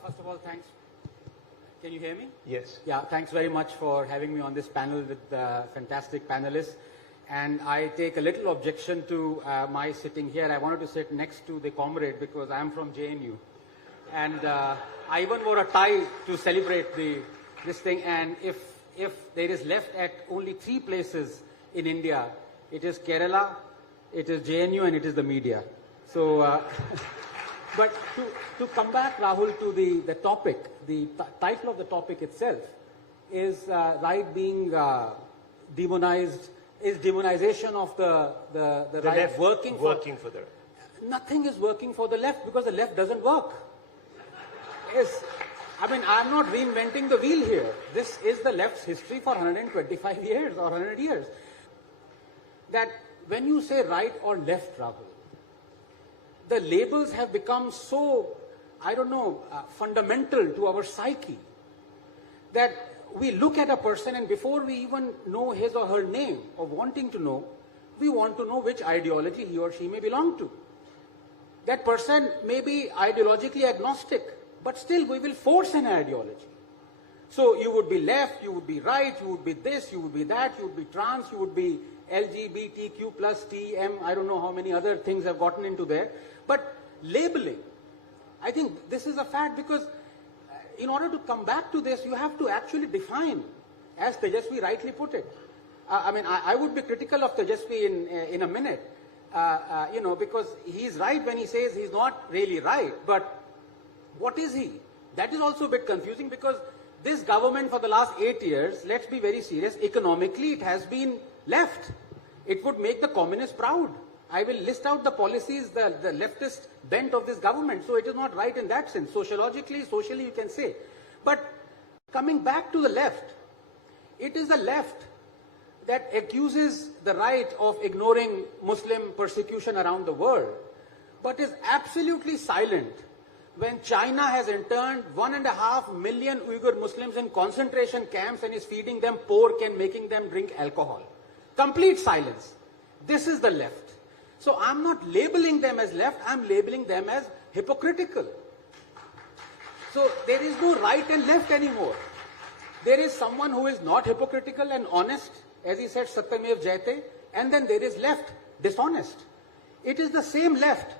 First of all, thanks. Can you hear me? Yes. Yeah, thanks very much for having me on this panel with fantastic panelists. And I take a little objection to my sitting here. I wanted to sit next to the comrade because I am from JNU. And I even wore a tie to celebrate this thing. And if there is left at only 3 places in India, it is Kerala, it is JNU, and it is the media. So... But to come back, Rahul, to the topic, the title of the topic itself is right being demonized, is demonization of the right left working for the... Nothing is working for the left because the left doesn't work. I mean, I'm not reinventing the wheel here. This is the left's history for 125 years or 100 years. That when you say right or left, Rahul, the labels have become so, I don't know, fundamental to our psyche that we look at a person and before we even know his or her name or wanting to know, we want to know which ideology he or she may belong to. That person may be ideologically agnostic, but still we will force an ideology. So you would be left, you would be right, you would be this, you would be that, you would be trans, you would be LGBTQ plus TM, I don't know how many other things have gotten into there. But labeling, I think this is a fact because in order to come back to this, you have to actually define, as Tejasvi rightly put it. I mean, I would be critical of Tejasvi in a minute, because he's right when he says he's not really right. But what is he? That is also a bit confusing because this government for the last 8 years, let's be very serious, economically it has been left. It would make the communists proud. I will list out the policies, the leftist bent of this government. So it is not right in that sense. Socially you can say. But coming back to the left, it is the left that accuses the right of ignoring Muslim persecution around the world, but is absolutely silent when China has interned 1.5 million Uyghur Muslims in concentration camps and is feeding them pork and making them drink alcohol. Complete silence. This is the left. So I'm not labeling them as left, I'm labeling them as hypocritical. So there is no right and left anymore. There is someone who is not hypocritical and honest, as he said, Satyamev Jayate, and then there is left, dishonest. It is the same left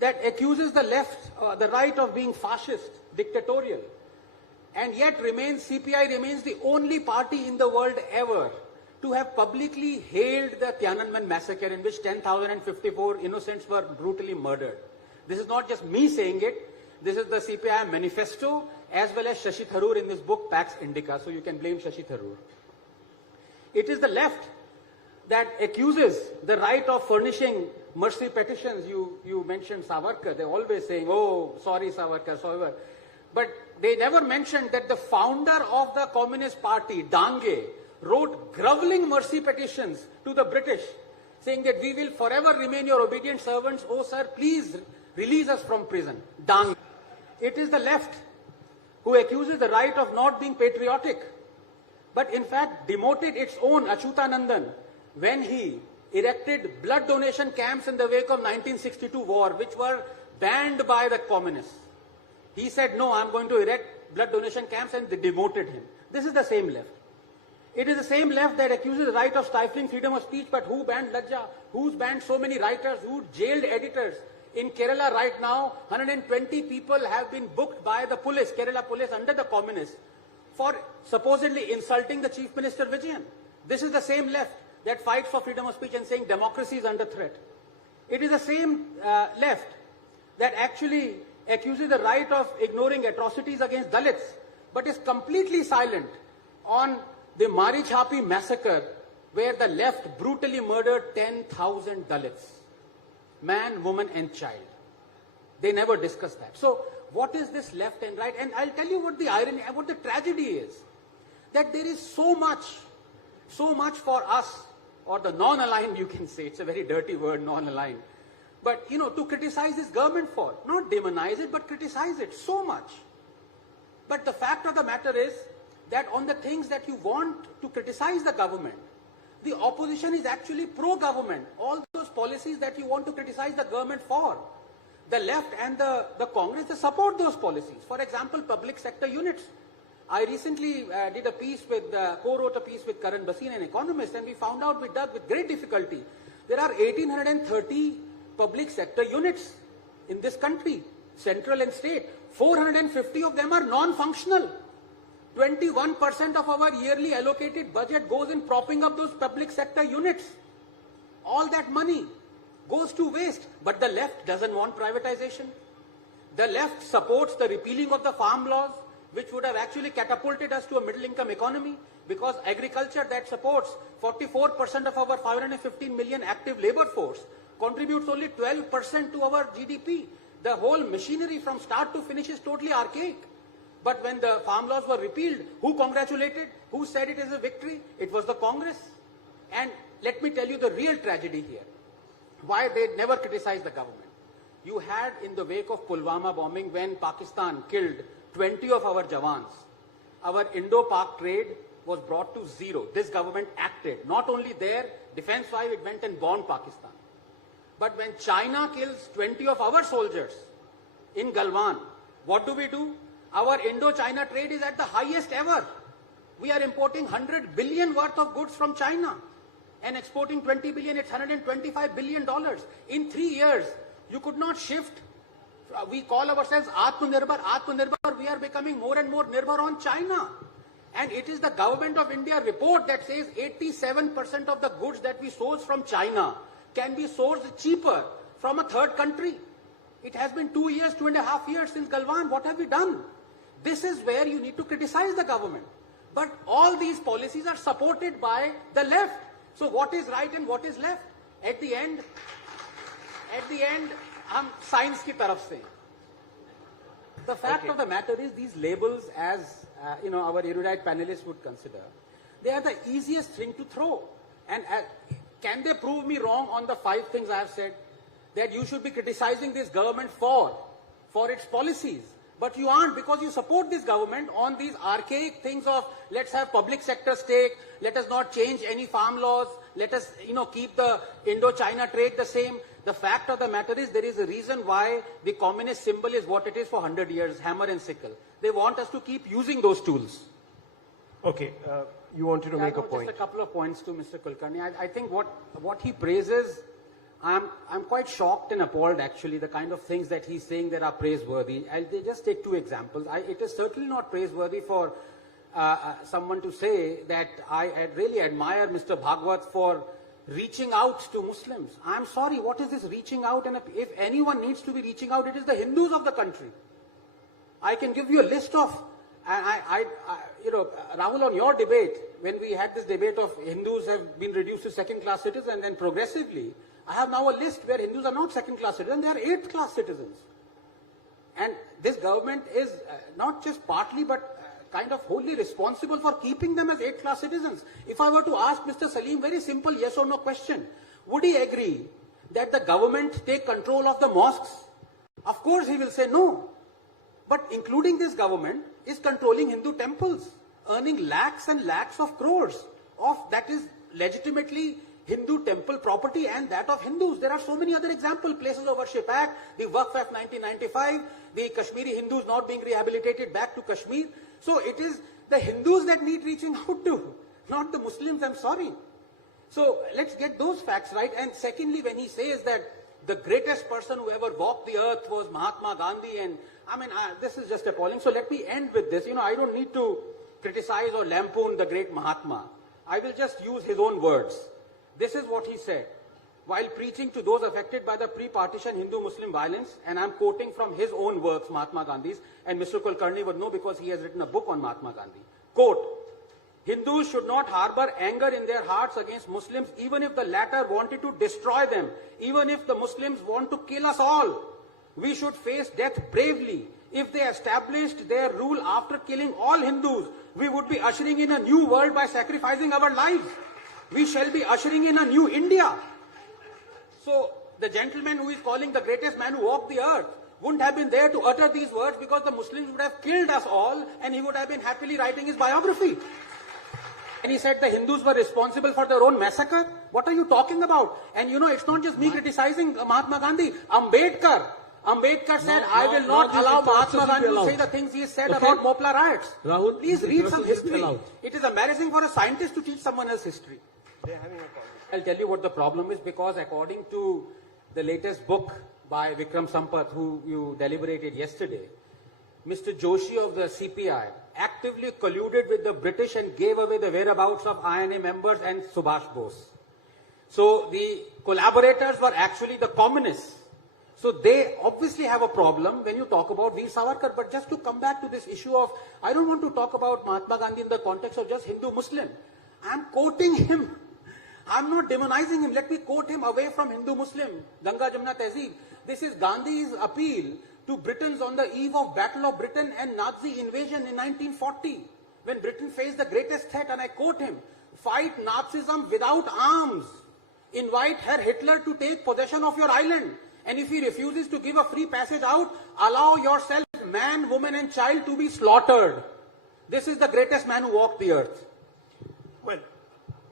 that accuses the left, the right of being fascist, dictatorial, and yet CPI remains the only party in the world ever to have publicly hailed the Tiananmen massacre in which 10,054 innocents were brutally murdered. This is not just me saying it. This is the CPI manifesto as well as Shashi Tharoor in this book, Pax Indica. So you can blame Shashi Tharoor. It is the left that accuses the right of furnishing mercy petitions. You mentioned Savarkar. They're always saying, oh, sorry Savarkar, sorry. But they never mentioned that the founder of the Communist Party, Dange, wrote groveling mercy petitions to the British, saying that we will forever remain your obedient servants. Oh, sir, please release us from prison. Dang. It is the left who accuses the right of not being patriotic, but in fact demoted its own Achyutanandan when he erected blood donation camps in the wake of 1962 war, which were banned by the communists. He said, no, I'm going to erect blood donation camps, and they demoted him. This is the same left. It is the same left that accuses the right of stifling freedom of speech, but who banned Lajja? Who's banned so many writers? Who jailed editors? In Kerala right now, 120 people have been booked by the police, Kerala police under the communists, for supposedly insulting the Chief Minister Vijayan. This is the same left that fights for freedom of speech and saying democracy is under threat. It is the same left that actually accuses the right of ignoring atrocities against Dalits, but is completely silent on the Marichapi massacre, where the left brutally murdered 10,000 Dalits, man, woman and child. They never discuss that. So what is this left and right? And I'll tell you what the irony, what the tragedy is, that there is so much for us, or the non-aligned, you can say, it's a very dirty word, non-aligned, but to criticize this government for, not demonize it, but criticize it so much. But the fact of the matter is that on the things that you want to criticize the government, the opposition is actually pro-government. All those policies that you want to criticize the government for, the left and the Congress, they support those policies. For example, public sector units. I recently did a piece with, co-wrote a piece with Karan Bhasin, an economist, and we found out with great difficulty, there are 1,830 public sector units in this country, central and state. 450 of them are non-functional. 21% of our yearly allocated budget goes in propping up those public sector units. All that money goes to waste. But the left doesn't want privatization. The left supports the repealing of the farm laws, which would have actually catapulted us to a middle-income economy, because agriculture that supports 44% of our 515 million active labor force contributes only 12% to our GDP. The whole machinery from start to finish is totally archaic. But when the farm laws were repealed, who congratulated? Who said it is a victory? It was the Congress. And let me tell you the real tragedy here. Why they never criticized the government. You had in the wake of Pulwama bombing, when Pakistan killed 20 of our Jawans, our Indo-Pak trade was brought to zero. This government acted. Not only there, defense-wise, it went and bombed Pakistan. But when China kills 20 of our soldiers in Galwan, what do? Our Indo-China trade is at the highest ever. We are importing 100 billion worth of goods from China and exporting 20 billion. It's $125 billion. In 3 years, you could not shift. We call ourselves Atmanirbhar. We are becoming more and more Nirbhar on China. And it is the government of India report that says 87% of the goods that we source from China can be sourced cheaper from a third country. It has been 2 years, 2.5 years since Galwan. What have we done? This is where you need to criticize the government. But all these policies are supported by the left. So what is right and what is left? At the end, हम science की तरफ से. The fact of the matter is, these labels, as our erudite panelists would consider, they are the easiest thing to throw. And can they prove me wrong on the 5 things I have said? That you should be criticizing this government for its policies. But you aren't, because you support this government on these archaic things of let's have public sector stake, let us not change any farm laws, let us keep the Indo-China trade the same. The fact of the matter is, there is a reason why the communist symbol is what it is for 100 years, hammer and sickle. They want us to keep using those tools. Okay, you wanted to make a point. Just a couple of points to Mr. Kulkarni. I think what he praises, I'm quite shocked and appalled actually, the kind of things that he's saying that are praiseworthy. I'll just take 2 examples. It is certainly not praiseworthy for someone to say that I really admire Mr. Bhagwat for reaching out to Muslims. I'm sorry, what is this reaching out? And if anyone needs to be reaching out, it is the Hindus of the country. I can give you a list of, Rahul, on your debate, when we had this debate of Hindus have been reduced to second-class citizens, and then progressively, I have now a list where Hindus are not second-class citizens, they are 8th-class citizens. And this government is not just partly, but kind of wholly responsible for keeping them as 8th-class citizens. If I were to ask Mr. Salim, very simple yes or no question, would he agree that the government take control of the mosques? Of course he will say no. But including this government is controlling Hindu temples, earning lakhs and lakhs of crores of that is legitimately Hindu temple property and that of Hindus. There are so many other examples, places of worship act, the Waqf Act 1995, the Kashmiri Hindus not being rehabilitated back to Kashmir. So it is the Hindus that need reaching out to, not the Muslims, I'm sorry. So let's get those facts right. And secondly, when he says that the greatest person who ever walked the earth was Mahatma Gandhi, and this is just appalling. So let me end with this. I don't need to criticize or lampoon the great Mahatma. I will just use his own words. This is what he said while preaching to those affected by the pre-partition Hindu-Muslim violence, and I'm quoting from his own works, Mahatma Gandhi's, and Mr. Kulkarni would know because he has written a book on Mahatma Gandhi. Quote, Hindus should not harbor anger in their hearts against Muslims, even if the latter wanted to destroy them, even if the Muslims want to kill us all. We should face death bravely. If they established their rule after killing all Hindus, we would be ushering in a new world by sacrificing our lives. We shall be ushering in a new India. So the gentleman who is calling the greatest man who walked the earth wouldn't have been there to utter these words because the Muslims would have killed us all and he would have been happily writing his biography. And he said the Hindus were responsible for their own massacre. What are you talking about? And it's not just me criticizing Mahatma Gandhi. Ambedkar, Ambedkar said, Now- I will now not this allow retrospective Mahatma Gandhi to allowed. say the things he said Okay. about Mopla riots. Rahul, Please this read some retrospective history. allowed. It is embarrassing for a scientist to teach someone else history. They're having a conversation. I'll tell you what the problem is, because according to the latest book by Vikram Sampath, who you deliberated yesterday, Mr. Joshi of the CPI actively colluded with the British and gave away the whereabouts of INA members and Subhash Bose. So the collaborators were actually the communists. So they obviously have a problem when you talk about Veer Savarkar. But just to come back to this issue of, I don't want to talk about Mahatma Gandhi in the context of just Hindu-Muslim. I'm quoting him. I'm not demonizing him. Let me quote him away from Hindu-Muslim. Ganga Jamna Tehzeeb. This is Gandhi's appeal to Britons on the eve of Battle of Britain and Nazi invasion in 1940, when Britain faced the greatest threat, and I quote him, fight Nazism without arms. Invite Herr Hitler to take possession of your island. And if he refuses to give a free passage out, allow yourself, man, woman and child, to be slaughtered. This is the greatest man who walked the earth. Well,